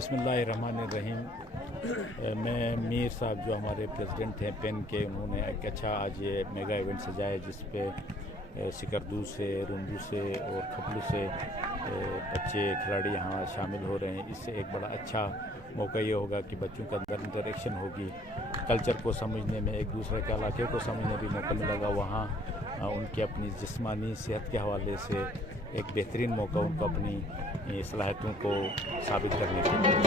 बिस्मिल्लाहिर्रहमानिर्रहीम। मैं मीर साहब जो हमारे प्रेसिडेंट हैं पेन के, उन्होंने एक अच्छा आज ये मेगा इवेंट सजाया जिस पे सिकरदू से, रुंदू से और खपलू से बच्चे खिलाड़ी यहाँ शामिल हो रहे हैं। इससे एक बड़ा अच्छा मौका ये होगा कि बच्चों के अंदर इंटरेक्शन होगी, कल्चर को समझने में, एक दूसरे के इलाके को समझने भी मौका मिलेगा। वहाँ उनकी अपनी जिस्मानी सेहत के हवाले से एक बेहतरीन मौका उनको अपनी सलाहियतों को साबित करने के लिए।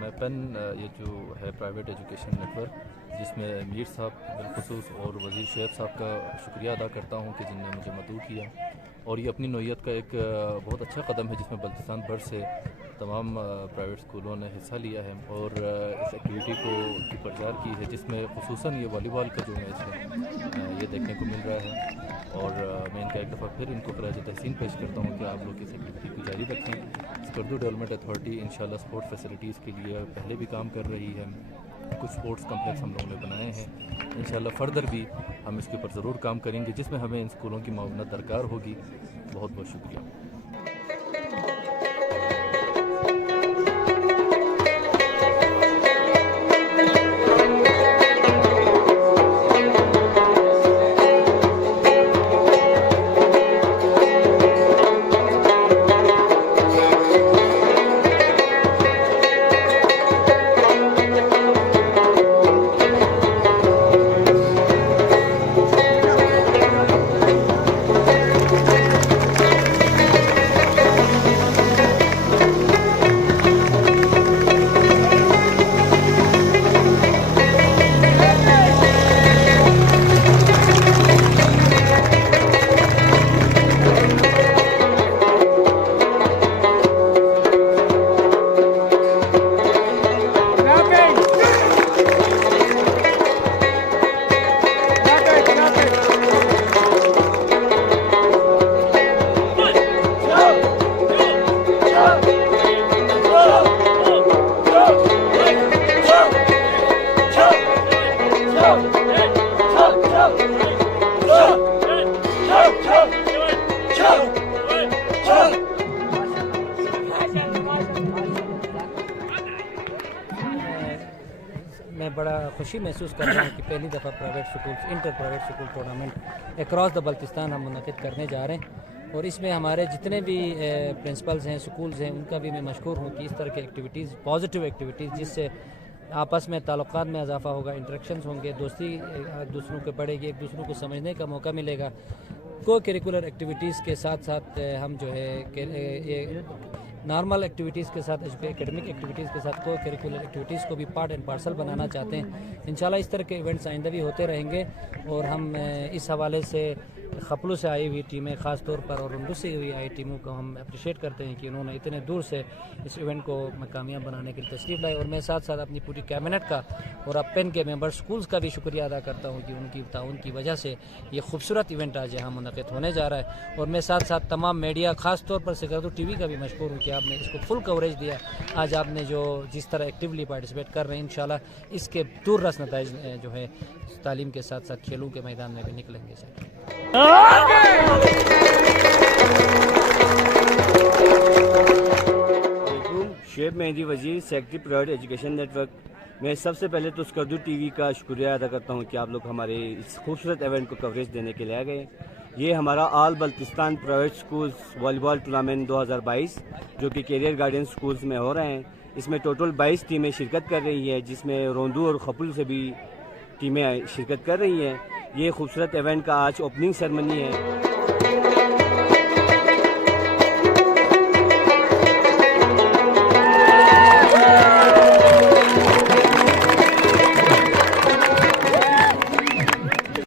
मैं पेन ये जो है प्राइवेट एजुकेशन नेटवर्क, जिसमें मीर साहब बिलखुसूस और वज़ीर शेख साहब का शुक्रिया अदा करता हूँ कि जिनने मुझे मदऊ किया। और ये अपनी नौइयत का एक बहुत अच्छा कदम है जिसमें बल्तिस्तान भर से तमाम प्राइवेट स्कूलों ने हिस्सा लिया है और इस एक्टिविटी को की प्रचार की है, जिसमें खुसूसन ये वॉलीबॉल का जो मैच है ये देखने को मिल रहा है। और मैं इनका एक दफ़ा फिर इनको खराज तहसीन पेश करता हूँ कि आप लोग इस एक्टिविटी को जारी रखें। स्कर्दू डेवलपमेंट अथॉरिटी इंशाल्लाह स्पोर्ट फैसिलिटीज़ के लिए पहले भी काम कर रही है, कुछ स्पोर्ट्स कम्प्लेक्स हम लोगों ने बनाए हैं। इंशाल्लाह फ़र्दर भी हम इसके ऊपर ज़रूर काम करेंगे, जिसमें हमें इन स्कूलों की मावनत दरकार होगी। बहुत बहुत शुक्रिया। मैं बड़ा खुशी महसूस कर रहा हूँ कि पहली दफ़ा private school inter private school tournament across the Baltistan हम मुनक़िद करने जा रहे हैं। और इसमें हमारे जितने भी प्रिंसिपल्स हैं, स्कूल्स हैं, उनका भी मैं मशकूर हूँ कि इस तरह की एक्टिविटीज़, पॉजिटिव एक्टिविटीज़, जिससे आपस में ताल्लुकात में इजाफा होगा, इंटरेक्शंस होंगे, दोस्ती एक दूसरों के बढ़ेगी, एक दूसरों को समझने का मौका मिलेगा। को करिकुलर एक्टिविटीज़ के साथ साथ हम जो है नॉर्मल एक्टिविटीज़ के साथ एकेडमिक एक्टिविटीज़ के साथ को करिकुलर एक्टिविटीज़ को भी पार्ट एंड पार्सल बनाना चाहते हैं। इंशाल्लाह इस तरह के इवेंट्स आइंदा भी होते रहेंगे और हम इस हवाले से खपलू से आई हुई टीमें ख़ास तौर पर और रुंडू से हुई आई टीमों को हम अप्रिशिएट करते हैं कि उन्होंने इतने दूर से इस इवेंट को कामयाब बनाने के लिए तशरीफ़ लाई। और मैं साथ साथ अपनी पूरी कैबिनेट का और अब पेन के मेंबर स्कूल्स का भी शुक्रिया अदा करता हूँ कि उनकी ताउन की वजह से ये खूबसूरत इवेंट आज यहाँ मुनक़िद होने जा रहा है। और मैं साथ साथ तमाम मीडिया ख़ास तौर पर सिकरदू TV का भी मशकूर हूँ कि आपने इसको फुल कवरेज दिया। आज आपने जो जिस तरह एक्टिवली पार्टिसिपेट कर रहे हैं, इंशाल्लाह इसके दूर रस नताइज जो है तालीम के साथ साथ खेलों के मैदान में भी निकलेंगे। शेब मेहंदी वजीर, सेक्रेटरी प्राइवेट एजुकेशन नेटवर्क। मैं सबसे पहले तो सिकरदू TV का शुक्रिया अदा करता हूं कि आप लोग हमारे इस खूबसूरत इवेंट को कवरेज देने के लिए आ गए। ये हमारा all Baltistan private schools volleyball tournament 2022 जो कि कैरियर गार्डन स्कूल्स में हो रहे हैं, इसमें टोटल 22 टीमें शिरकत कर रही हैं, जिसमें रोंदू और खपल से भी टीमें शिरकत कर रही हैं। ये खूबसूरत इवेंट का आज ओपनिंग सेरेमनी है।